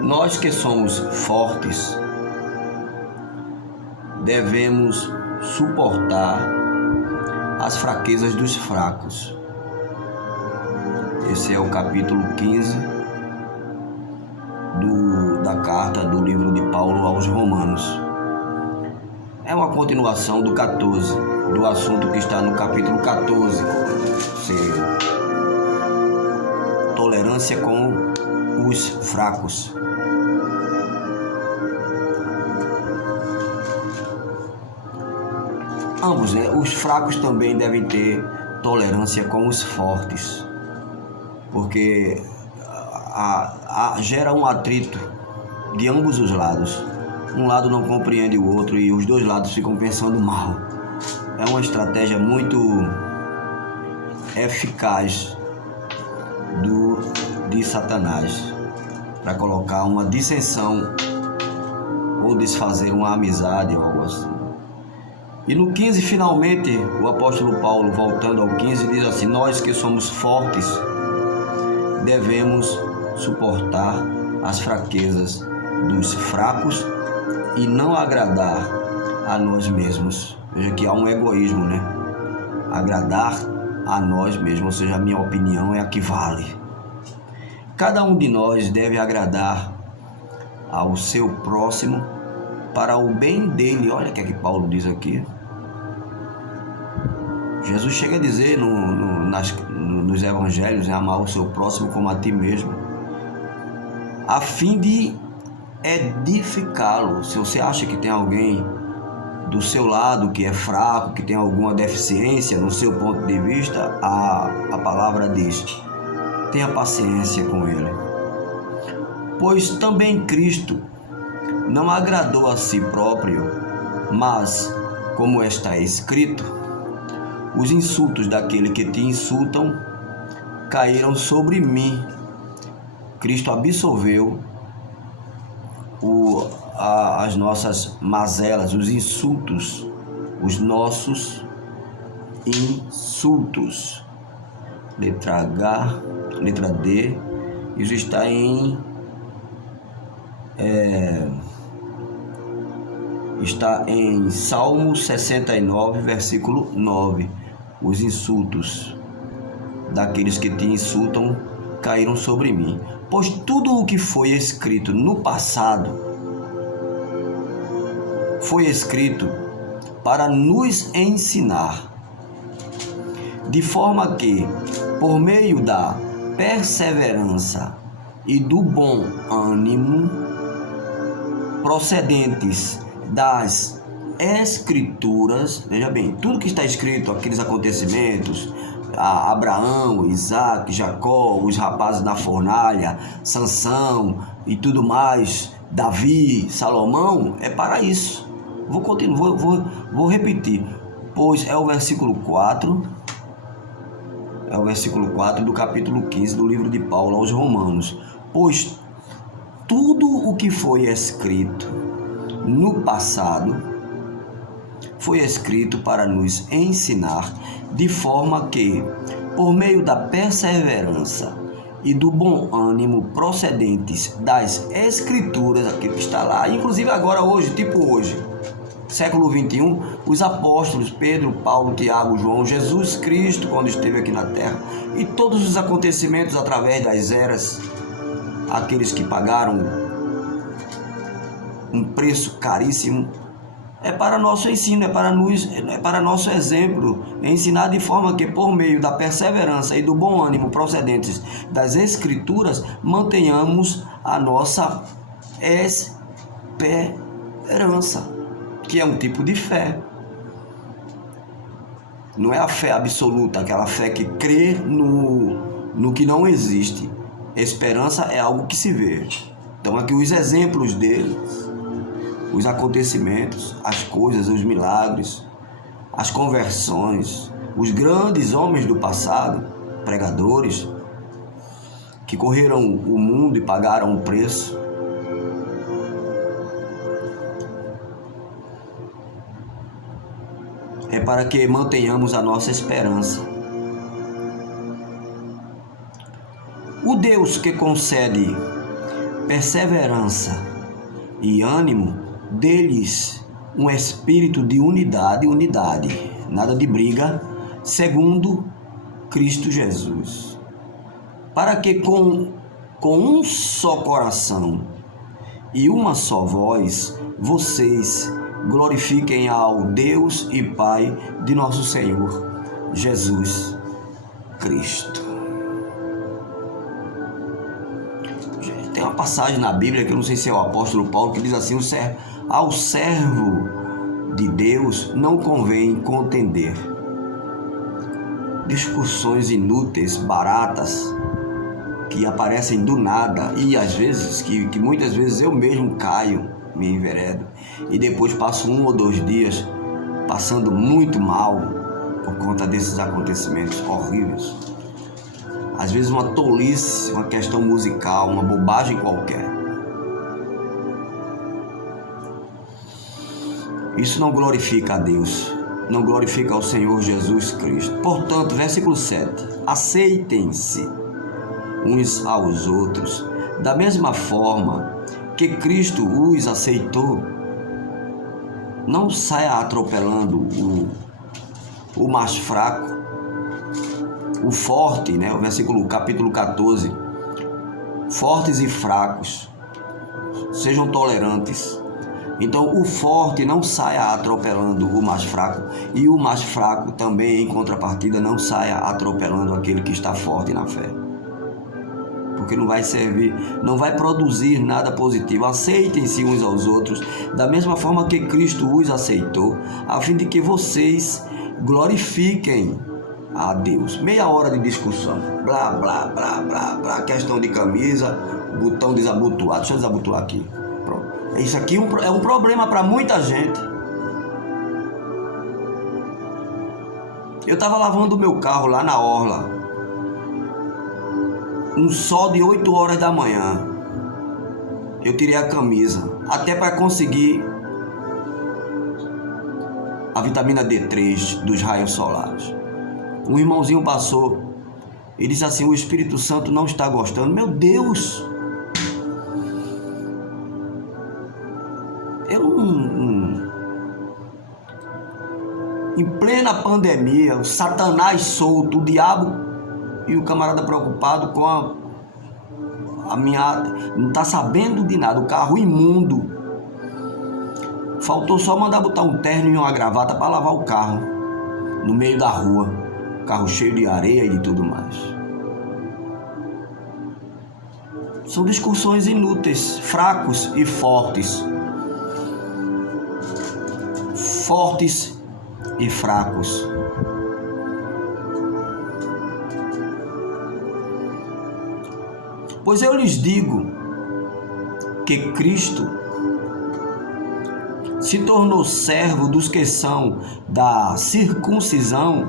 Nós que somos fortes devemos suportar as fraquezas dos fracos. Esse é o capítulo 15 da carta do livro de Paulo aos Romanos. É uma continuação do 14, do assunto que está no capítulo 14, tolerância com os fracos. Ambos, os fracos também devem ter tolerância com os fortes, porque gera um atrito de ambos os lados. Um lado não compreende o outro e os dois lados ficam pensando mal. É uma estratégia muito eficaz de Satanás para colocar uma dissensão ou desfazer uma amizade ou algo assim. E no 15, finalmente, o apóstolo Paulo, voltando ao 15, diz assim: nós que somos fortes devemos suportar as fraquezas dos fracos e não agradar a nós mesmos. Veja que há um egoísmo, né? Agradar a nós mesmos, ou seja, a minha opinião é a que vale. Cada um de nós deve agradar ao seu próximo para o bem dele. Olha o que é que Paulo diz aqui. Jesus chega a dizer nos evangelhos, amar o seu próximo como a ti mesmo, a fim de edificá-lo. Se você acha que tem alguém do seu lado que é fraco, que tem alguma deficiência no seu ponto de vista, a palavra diz: tenha paciência com ele. Pois também Cristo não agradou a si próprio, mas, como está escrito, os insultos daquele que te insultam caíram sobre mim. Cristo absolveu as nossas mazelas, os insultos, os nossos insultos. Letra H, letra D, isso está em Salmo 69, versículo 9. Os insultos daqueles que te insultam caíram sobre mim. Pois tudo o que foi escrito no passado foi escrito para nos ensinar, de forma que, por meio da perseverança e do bom ânimo procedentes das Escrituras, veja bem, tudo que está escrito, aqueles acontecimentos, Abraão, Isaac, Jacó, os rapazes na fornalha, Sansão e tudo mais, Davi, Salomão, é para isso. Vou continuar, vou repetir, pois é o versículo 4 do capítulo 15 do livro de Paulo aos Romanos. Pois tudo o que foi escrito no passado foi escrito para nos ensinar, de forma que, por meio da perseverança e do bom ânimo procedentes das Escrituras, aquilo que está lá, inclusive agora hoje, século 21, os apóstolos Pedro, Paulo, Tiago, João, Jesus Cristo, quando esteve aqui na terra, e todos os acontecimentos através das eras, aqueles que pagaram um preço caríssimo, é para nosso ensino, é para nosso exemplo, ensinar de forma que, por meio da perseverança e do bom ânimo procedentes das Escrituras, mantenhamos a nossa esperança, que é um tipo de fé. Não é a fé absoluta, aquela fé que crê no que não existe. Esperança é algo que se vê. Então aqui os exemplos deles, os acontecimentos, as coisas, os milagres, as conversões, os grandes homens do passado, pregadores, que correram o mundo e pagaram o preço. É para que mantenhamos a nossa esperança. O Deus que concede perseverança e ânimo, dê-lhes um espírito de unidade, nada de briga, segundo Cristo Jesus, para que com um só coração e uma só voz, vocês glorifiquem ao Deus e Pai de nosso Senhor Jesus Cristo. Tem uma passagem na Bíblia, que eu não sei se é o apóstolo Paulo, que diz assim: ao servo de Deus não convém contender. Discussões inúteis, baratas, que aparecem do nada, e às vezes, que muitas vezes eu mesmo caio, me enveredo, e depois passo 1 ou 2 dias passando muito mal por conta desses acontecimentos horríveis. Às vezes uma tolice, uma questão musical, uma bobagem qualquer. Isso não glorifica a Deus, não glorifica ao Senhor Jesus Cristo. Portanto, versículo 7, aceitem-se uns aos outros, da mesma forma que Cristo os aceitou. Não saia atropelando o mais fraco, o forte, né? O capítulo 14. Fortes e fracos, sejam tolerantes. Então, o forte não saia atropelando o mais fraco, e o mais fraco também, em contrapartida, não saia atropelando aquele que está forte na fé, porque não vai servir, não vai produzir nada positivo. Aceitem-se uns aos outros da mesma forma que Cristo os aceitou, a fim de que vocês glorifiquem a Deus. Meia hora de discussão, blá, blá, blá, blá, blá, questão de camisa, botão desabotoado. Deixa eu desabotoar aqui. Pronto. Isso aqui é um problema para muita gente. Eu estava lavando o meu carro lá na orla, um sol de 8 horas da manhã. Eu tirei a camisa, até para conseguir a vitamina D3 dos raios solares. Um irmãozinho passou e disse assim: o Espírito Santo não está gostando. Meu Deus! Em plena pandemia, o Satanás solto, o diabo, e o camarada preocupado com a minha... Não está sabendo de nada, o carro imundo. Faltou só mandar botar um terno e uma gravata para lavar o carro no meio da rua, carro cheio de areia e de tudo mais. São discussões inúteis, fracos e fortes. Fortes e fracos. Pois eu lhes digo que Cristo se tornou servo dos que são da circuncisão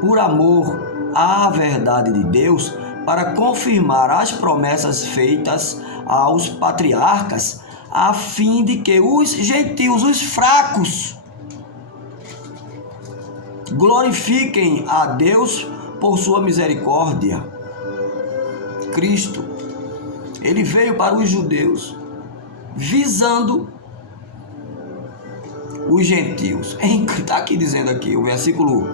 por amor à verdade de Deus, para confirmar as promessas feitas aos patriarcas, a fim de que os gentios, os fracos, glorifiquem a Deus por sua misericórdia. Cristo, ele veio para os judeus, visando os gentios. Está aqui dizendo aqui, o versículo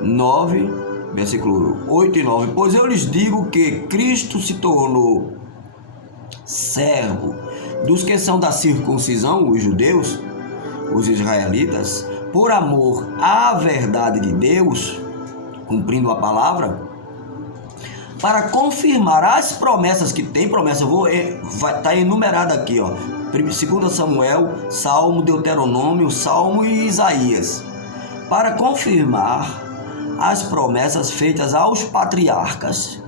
9, versículo 8 e 9. Pois eu lhes digo que Cristo se tornou servo dos que são da circuncisão, os judeus, os israelitas, por amor à verdade de Deus, cumprindo a palavra, para confirmar as promessas que tem promessa. Vai estar enumerado aqui, ó. 2 Samuel, Salmo, Deuteronômio, Salmo e Isaías. Para confirmar as promessas feitas aos patriarcas,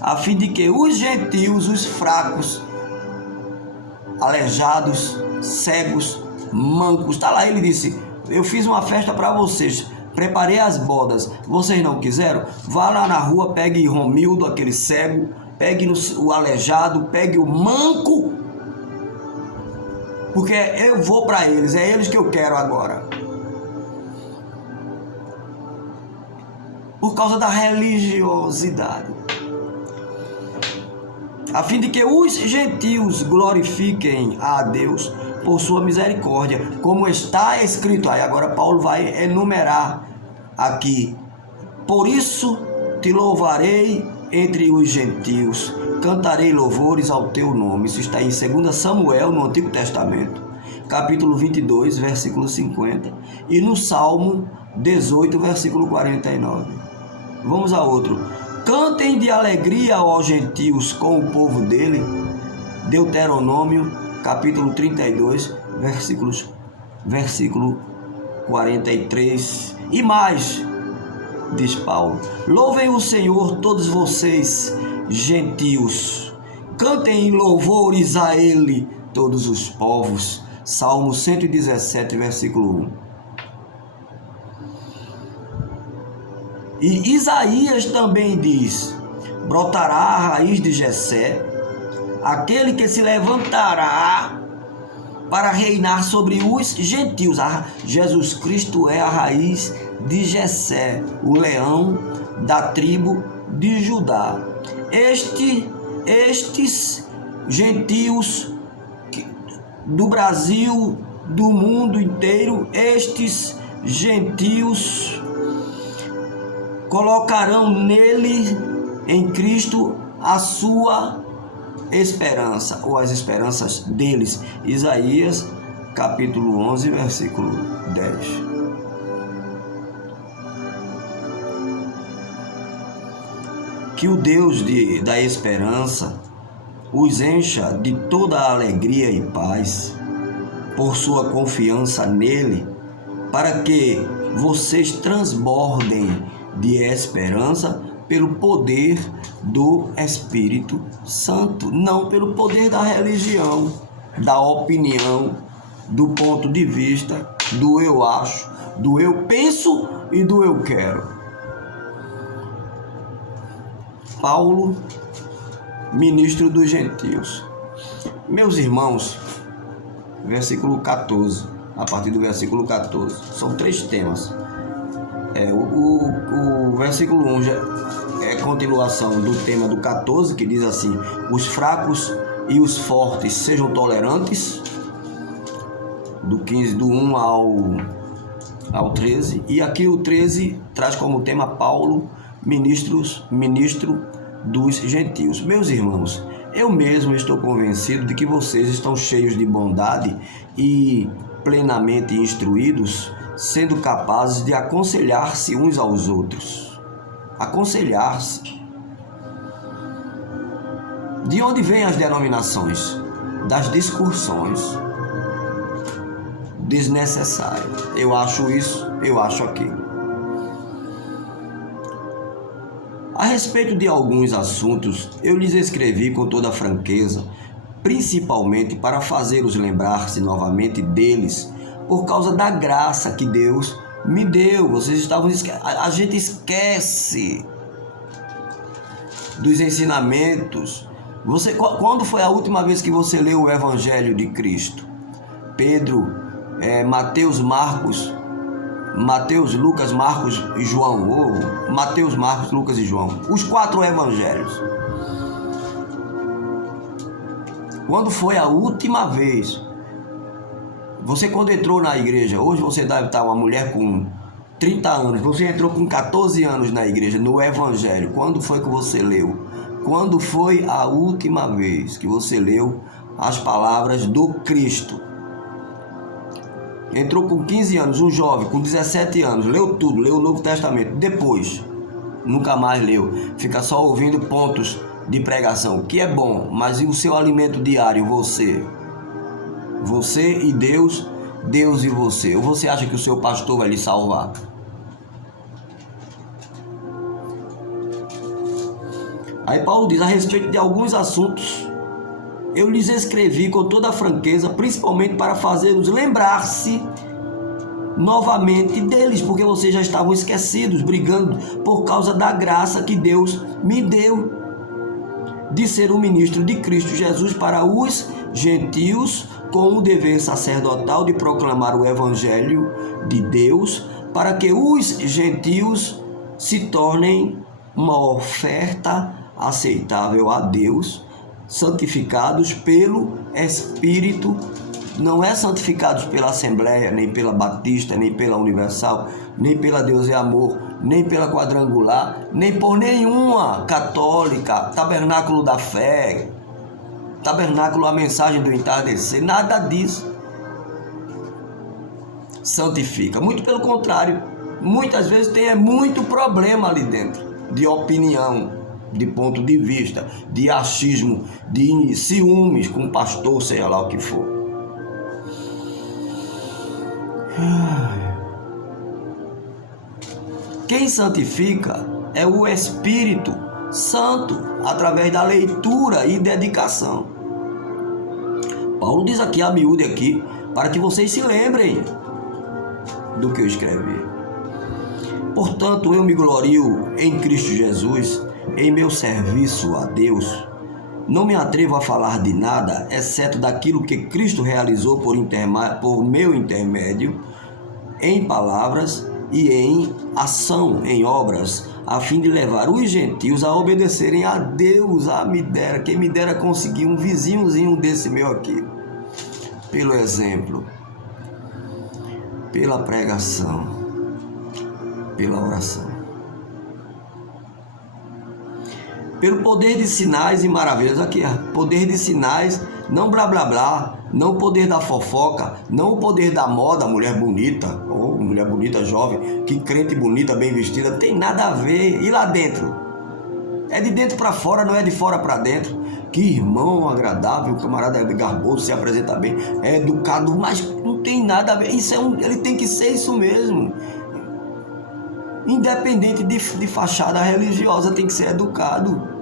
a fim de que os gentios, os fracos, aleijados, cegos, mancos, está lá, ele disse: eu fiz uma festa para vocês, preparei as bodas, vocês não quiseram? Vá lá na rua, pegue Romildo, aquele cego, pegue o aleijado, pegue o manco, porque eu vou para eles, é eles que eu quero agora. Por causa da religiosidade. a fim de que os gentios glorifiquem a Deus por sua misericórdia, como está escrito. Aí agora Paulo vai enumerar aqui: por isso te louvarei entre os gentios, cantarei louvores ao teu nome. Isso está em 2 Samuel, no Antigo Testamento, capítulo 22, versículo 50, e no Salmo 18, versículo 49. Vamos a outro: cantem de alegria aos gentios com o povo dele. Deuteronômio, capítulo 32, versículo 43. E mais, diz Paulo: louvem o Senhor todos vocês, gentios, cantem louvores a Ele, todos os povos. Salmo 117, versículo 1. E Isaías também diz: brotará a raiz de Jessé, aquele que se levantará para reinar sobre os gentios. Jesus Cristo é a raiz de Jessé, o leão da tribo de Judá. Estes gentios do Brasil, do mundo inteiro, estes gentios colocarão nele, em Cristo, a sua esperança, ou as esperanças deles. Isaías, capítulo 11, versículo 10. Que o Deus da esperança os encha de toda a alegria e paz por sua confiança nele, para que vocês transbordem de esperança pelo poder do Espírito Santo, não pelo poder da religião, da opinião, do ponto de vista, do eu acho, do eu penso e do eu quero. Paulo, ministro dos gentios. Meus irmãos, versículo 14, a partir do versículo 14, são 3 temas. O versículo 1 já é continuação do tema do 14, que diz assim: os fracos e os fortes sejam tolerantes, do 15, do 1 ao 13. E aqui o 13 traz como tema Paulo, ministro dos gentios. Meus irmãos, eu mesmo estou convencido de que vocês estão cheios de bondade e plenamente instruídos, sendo capazes de aconselhar-se uns aos outros. Aconselhar-se. De onde vêm as denominações? Das discussões desnecessárias. Eu acho isso, eu acho aquilo. A respeito de alguns assuntos, eu lhes escrevi com toda franqueza, principalmente para fazê-los lembrar-se novamente deles, por causa da graça que Deus me deu. Vocês estavam a gente esquece dos ensinamentos. Quando foi a última vez que você leu o Evangelho de Cristo? Pedro, Mateus, Lucas, Marcos e João, ou Mateus, Marcos, Lucas e João, os 4 evangelhos. Quando foi a última vez? Você, quando entrou na igreja, hoje você deve estar uma mulher com 30 anos, você entrou com 14 anos na igreja, no evangelho. Quando foi que você leu? Quando foi a última vez que você leu as palavras do Cristo? Entrou com 15 anos, um jovem com 17 anos, leu tudo, leu o Novo Testamento. Depois, nunca mais leu. Fica só ouvindo pontos de pregação, que é bom, mas e o seu alimento diário, você? Você e Deus, Deus e você. Ou você acha que o seu pastor vai lhe salvar? Aí Paulo diz: a respeito de alguns assuntos, eu lhes escrevi com toda a franqueza, principalmente para fazê-los lembrar-se novamente deles, porque vocês já estavam esquecidos, brigando por causa da graça que Deus me deu de ser um ministro de Cristo Jesus para os gentios, com o dever sacerdotal de proclamar o Evangelho de Deus, para que os gentios se tornem uma oferta aceitável a Deus, santificados pelo Espírito. Não é santificados pela Assembleia, nem pela Batista, nem pela Universal, nem pela Deus é Amor, nem pela Quadrangular, nem por nenhuma católica, Tabernáculo da Fé, Tabernáculo a Mensagem do Entardecer, nada disso santifica. Muito pelo contrário, muitas vezes tem muito problema ali dentro, de opinião, de ponto de vista, de achismo, de ciúmes com o pastor, seja lá o que for. Quem santifica é o Espírito Santo, através da leitura e dedicação. Paulo diz aqui, a miúde aqui, para que vocês se lembrem do que eu escrevi. Portanto, eu me glorio em Cristo Jesus, em meu serviço a Deus. Não me atrevo a falar de nada, exceto daquilo que Cristo realizou por meu intermédio, em palavras e em ação, em obras, a fim de levar os gentios a obedecerem a Deus. Quem me dera conseguir um vizinhozinho desse meu aqui. Pelo exemplo, pela pregação, pela oração. Pelo poder de sinais e maravilhas. Aqui, poder de sinais, não blá blá blá, não o poder da fofoca, não o poder da moda, mulher bonita, ou mulher bonita jovem, que crente bonita, bem vestida, tem nada a ver. E lá dentro? É de dentro para fora, não é de fora para dentro. Que irmão agradável, o camarada é garboso, se apresenta bem, é educado, mas não tem nada a ver. Ele tem que ser isso mesmo. Independente de fachada religiosa, tem que ser educado.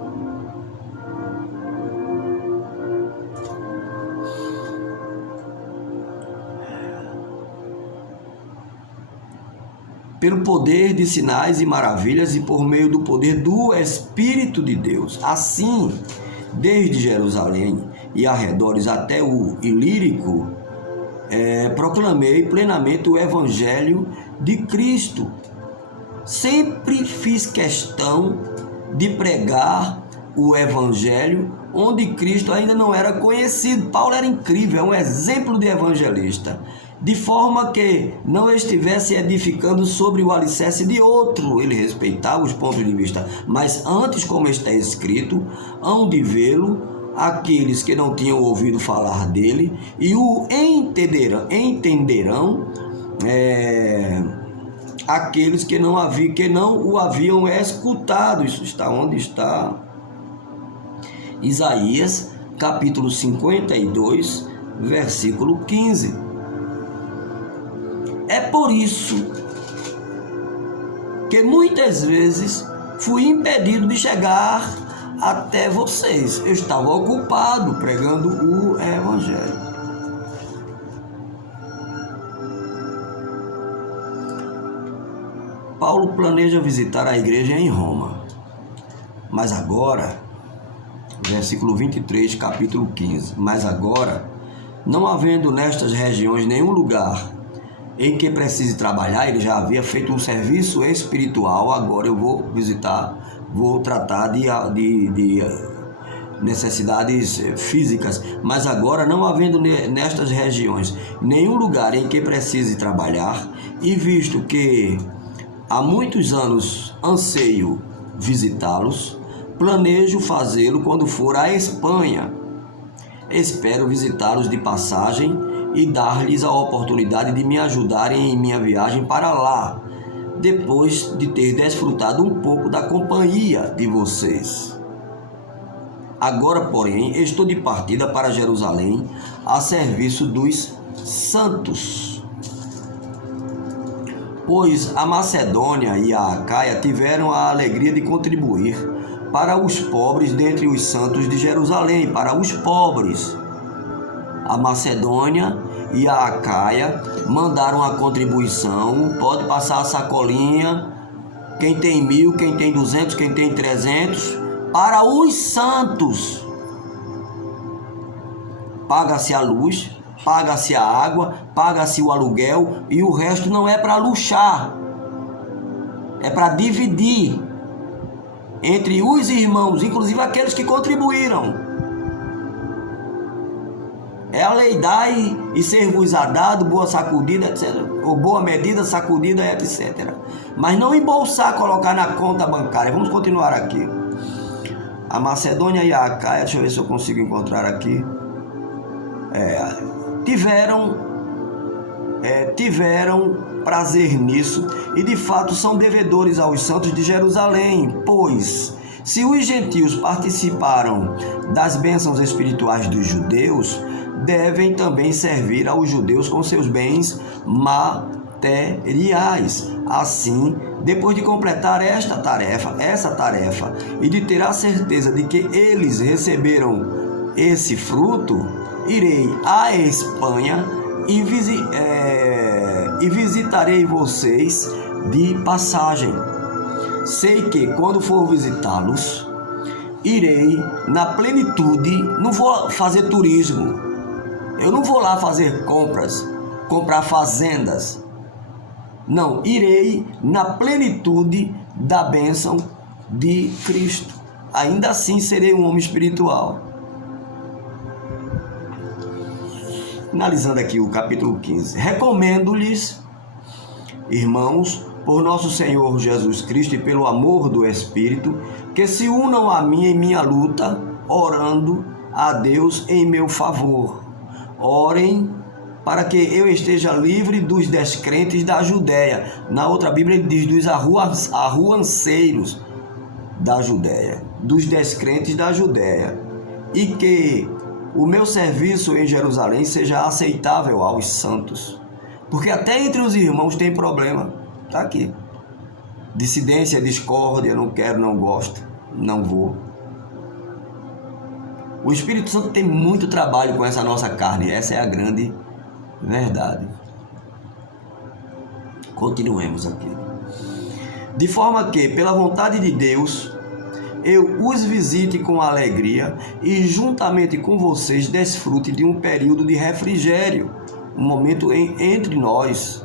Pelo poder de sinais e maravilhas e por meio do poder do Espírito de Deus. Assim, desde Jerusalém e arredores até o Ilírico, proclamei plenamente o Evangelho de Cristo. Sempre fiz questão de pregar o Evangelho onde Cristo ainda não era conhecido. Paulo era incrível, é um exemplo de evangelista, de forma que não estivesse edificando sobre o alicerce de outro. Ele respeitava os pontos de vista, mas antes, como está escrito, hão de vê-lo aqueles que não tinham ouvido falar dele e o entenderão aqueles que não o haviam escutado. Isso está onde está Isaías, capítulo 52, versículo 15. É por isso que muitas vezes fui impedido de chegar até vocês. Eu estava ocupado pregando o Evangelho. Paulo planeja visitar a igreja em Roma, mas agora, versículo 23, capítulo 15, mas agora, não havendo nestas regiões nenhum lugar em que precise trabalhar, ele já havia feito um serviço espiritual, agora eu vou visitar, vou tratar de necessidades físicas, mas agora, não havendo nestas regiões nenhum lugar em que precise trabalhar, e visto que há muitos anos anseio visitá-los, planejo fazê-lo quando for à Espanha. Espero visitá-los de passagem e dar-lhes a oportunidade de me ajudarem em minha viagem para lá, depois de ter desfrutado um pouco da companhia de vocês. Agora, porém, estou de partida para Jerusalém a serviço dos santos. Pois a Macedônia e a Acaia tiveram a alegria de contribuir para os pobres dentre os santos de Jerusalém, para os pobres. A Macedônia e a Acaia mandaram a contribuição, pode passar a sacolinha, quem tem 1.000, quem tem 200, quem tem 300, para os santos. Paga-se a luz, paga-se a água, paga-se o aluguel, e o resto não é para luxar, é para dividir entre os irmãos, inclusive aqueles que contribuíram. É a lei, dai e ser-vos-á dado, boa sacudida, etc. Ou boa medida, sacudida, etc. Mas não embolsar, colocar na conta bancária. Vamos continuar aqui. A Macedônia e a Acaia, deixa eu ver se eu consigo encontrar aqui. Tiveram prazer nisso e de fato são devedores aos santos de Jerusalém, pois se os gentios participaram das bênçãos espirituais dos judeus, devem também servir aos judeus com seus bens materiais. Assim, depois de completar essa tarefa e de ter a certeza de que eles receberam esse fruto, irei à Espanha e visitarei vocês de passagem. Sei que quando for visitá-los, irei na plenitude, não vou fazer turismo, eu não vou lá fazer compras, comprar fazendas. Não, irei na plenitude da bênção de Cristo. Ainda assim serei um homem espiritual. Finalizando aqui o capítulo 15. Recomendo-lhes, irmãos, por nosso Senhor Jesus Cristo e pelo amor do Espírito, que se unam a mim em minha luta, orando a Deus em meu favor. Orem para que eu esteja livre dos descrentes da Judéia. Na outra Bíblia ele diz dos arruanceiros da Judéia, dos descrentes da Judéia, e que o meu serviço em Jerusalém seja aceitável aos santos. Porque até entre os irmãos tem problema. Está aqui. Dissidência, discórdia, não quero, não gosto, não vou. O Espírito Santo tem muito trabalho com essa nossa carne. Essa é a grande verdade. Continuemos aqui. De forma que, pela vontade de Deus, eu os visite com alegria e juntamente com vocês desfrute de um período de refrigério, um momento entre nós,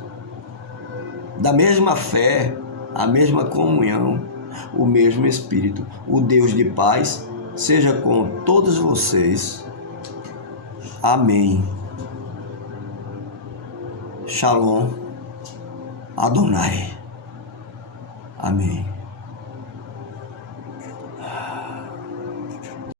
da mesma fé, a mesma comunhão, o mesmo Espírito. O Deus de paz seja com todos vocês. Amém. Shalom Adonai. Amém.